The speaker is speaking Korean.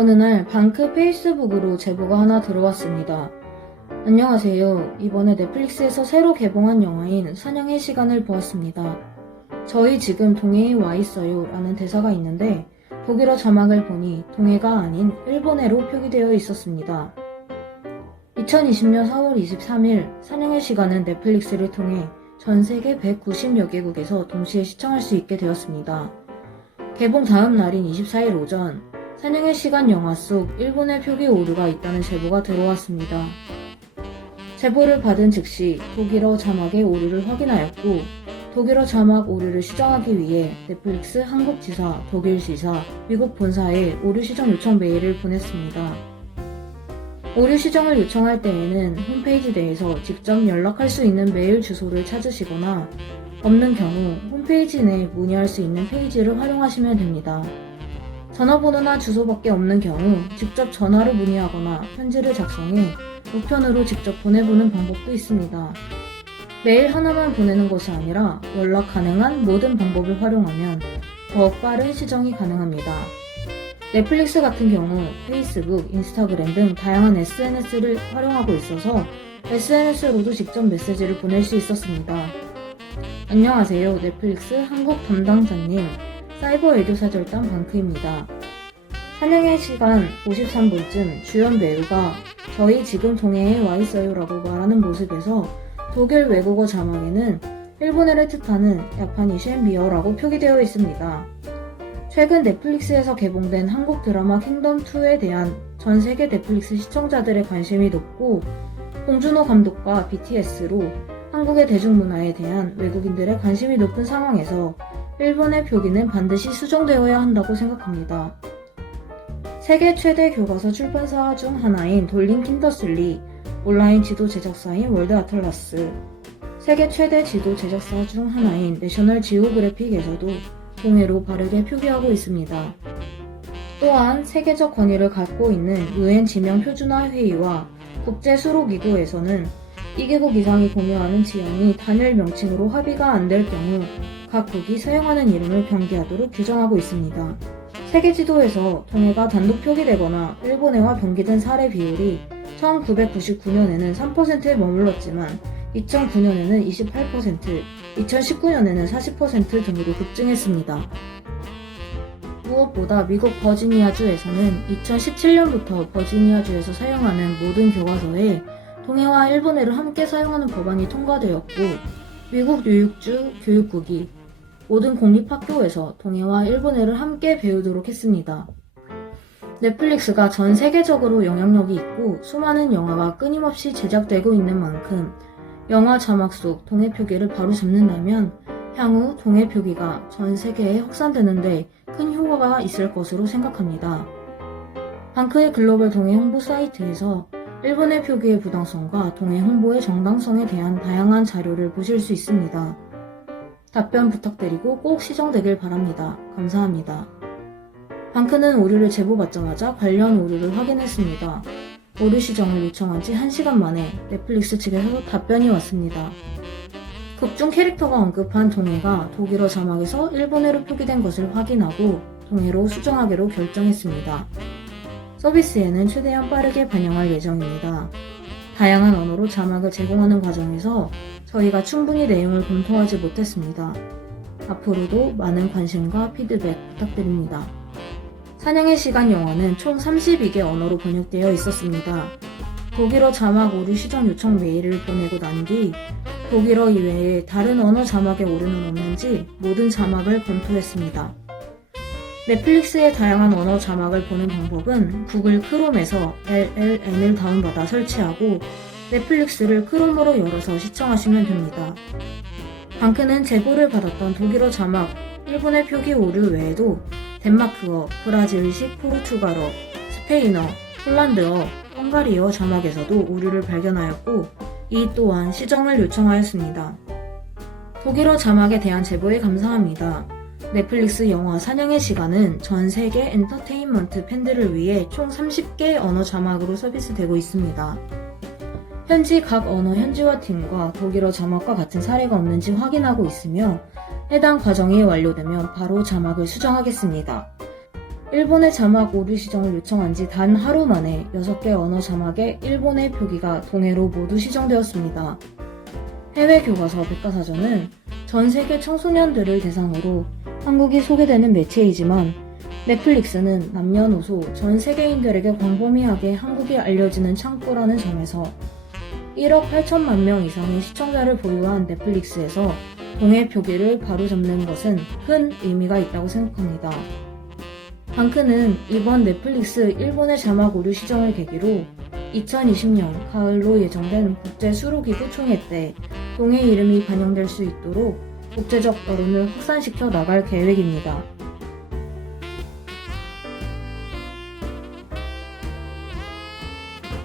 어느 날 방크 페이스북으로 제보가 하나 들어왔습니다. 안녕하세요. 이번에 넷플릭스에서 새로 개봉한 영화인 사냥의 시간을 보았습니다. 저희 지금 동해에 와 있어요 라는 대사가 있는데 독일어 자막을 보니 동해가 아닌 일본해로 표기되어 있었습니다. 2020년 4월 23일 사냥의 시간은 넷플릭스를 통해 전 세계 190여 개국에서 동시에 시청할 수 있게 되었습니다. 개봉 다음 날인 24일 오전 사냥의 시간 영화 속 일본의 표기 오류가 있다는 제보가 들어왔습니다. 제보를 받은 즉시 독일어 자막의 오류를 확인하였고 독일어 자막 오류를 수정하기 위해 넷플릭스 한국 지사, 독일 지사, 미국 본사에 오류 시정 요청 메일을 보냈습니다. 오류 시정을 요청할 때에는 홈페이지 내에서 직접 연락할 수 있는 메일 주소를 찾으시거나 없는 경우 홈페이지 내에 문의할 수 있는 페이지를 활용하시면 됩니다. 전화번호나 주소밖에 없는 경우 직접 전화로 문의하거나 편지를 작성해 우편으로 직접 보내보는 방법도 있습니다. 메일 하나만 보내는 것이 아니라 연락 가능한 모든 방법을 활용하면 더 빠른 시정이 가능합니다. 넷플릭스 같은 경우 페이스북, 인스타그램 등 다양한 SNS를 활용하고 있어서 SNS로도 직접 메시지를 보낼 수 있었습니다. 안녕하세요. 넷플릭스 한국 담당자님. 사이버 애교사절단 방크입니다. 사냥의 시간 53분쯤 주연 배우가 저희 지금 동해에 와 있어요 라고 말하는 모습에서 독일 외국어 자막에는 일본어를 뜻하는 야파니 쉔비어라고 표기되어 있습니다. 최근 넷플릭스에서 개봉된 한국 드라마 킹덤2에 대한 전 세계 넷플릭스 시청자들의 관심이 높고 봉준호 감독과 BTS로 한국의 대중문화에 대한 외국인들의 관심이 높은 상황에서 일본의 표기는 반드시 수정되어야 한다고 생각합니다. 세계 최대 교과서 출판사 중 하나인 돌린 킨더슬리, 온라인 지도 제작사인 월드 아틀라스, 세계 최대 지도 제작사 중 하나인 내셔널 지오그래픽에서도 동해로 바르게 표기하고 있습니다. 또한 세계적 권위를 갖고 있는 UN 지명 표준화 회의와 국제 수로기구에서는 2개국 이상이 공유하는 지형이 단일 명칭으로 합의가 안 될 경우 각국이 사용하는 이름을 병기하도록 규정하고 있습니다. 세계 지도에서 동해가 단독 표기되거나 일본해와 병기된 사례 비율이 1999년에는 3%에 머물렀지만 2009년에는 28%, 2019년에는 40% 등으로 급증했습니다. 무엇보다 미국 버지니아주에서는 2017년부터 버지니아주에서 사용하는 모든 교과서에 동해와 일본해를 함께 사용하는 법안이 통과되었고 미국 뉴욕주 교육국이 모든 공립학교에서 동해와 일본해를 함께 배우도록 했습니다. 넷플릭스가 전 세계적으로 영향력이 있고 수많은 영화가 끊임없이 제작되고 있는 만큼 영화 자막 속 동해 표기를 바로 잡는다면 향후 동해 표기가 전 세계에 확산되는데 큰 효과가 있을 것으로 생각합니다. 방크의 글로벌 동해 홍보 사이트에서 일본의 표기의 부당성과 동해 홍보의 정당성에 대한 다양한 자료를 보실 수 있습니다. 답변 부탁드리고 꼭 시정되길 바랍니다. 감사합니다. 방크는 오류를 제보받자마자 관련 오류를 확인했습니다. 오류 시정을 요청한 지 1시간 만에 넷플릭스 측에서 답변이 왔습니다. 극중 캐릭터가 언급한 동해가 독일어 자막에서 일본어로 표기된 것을 확인하고 동해로 수정하기로 결정했습니다. 서비스에는 최대한 빠르게 반영할 예정입니다. 다양한 언어로 자막을 제공하는 과정에서 저희가 충분히 내용을 검토하지 못했습니다. 앞으로도 많은 관심과 피드백 부탁드립니다. 사냥의 시간 영화는 총 32개 언어로 번역되어 있었습니다. 독일어 자막 오류 시정 요청 메일을 보내고 난 뒤 독일어 이외에 다른 언어 자막에 오류는 없는지 모든 자막을 검토했습니다. 넷플릭스의 다양한 언어 자막을 보는 방법은 구글 크롬에서 LLM을 다운받아 설치하고 넷플릭스를 크롬으로 열어서 시청하시면 됩니다. 방크는 제보를 받았던 독일어 자막, 일본의 표기 오류 외에도 덴마크어, 브라질식 포르투갈어, 스페인어, 폴란드어, 헝가리어 자막에서도 오류를 발견하였고 이 또한 시정을 요청하였습니다. 독일어 자막에 대한 제보에 감사합니다. 넷플릭스 영화 사냥의 시간은 전 세계 엔터테인먼트 팬들을 위해 총 30개 언어 자막으로 서비스되고 있습니다. 현지 각 언어 현지화팀과 독일어 자막과 같은 사례가 없는지 확인하고 있으며 해당 과정이 완료되면 바로 자막을 수정하겠습니다. 일본의 자막 오류 시정을 요청한 지 단 하루 만에 6개 언어 자막의 일본의 표기가 동해로 모두 시정되었습니다. 해외 교과서 백과사전은 전 세계 청소년들을 대상으로 한국이 소개되는 매체이지만 넷플릭스는 남녀노소 전 세계인들에게 광범위하게 한국이 알려지는 창구라는 점에서 1억 8천만 명 이상의 시청자를 보유한 넷플릭스에서 동해 표기를 바로잡는 것은 큰 의미가 있다고 생각합니다. 방크는 이번 넷플릭스 일본의 자막 오류 시정을 계기로 2020년 가을로 예정된 국제수로기구 총회 때 동해 이름이 반영될 수 있도록 국제적 여론을 확산시켜 나갈 계획입니다.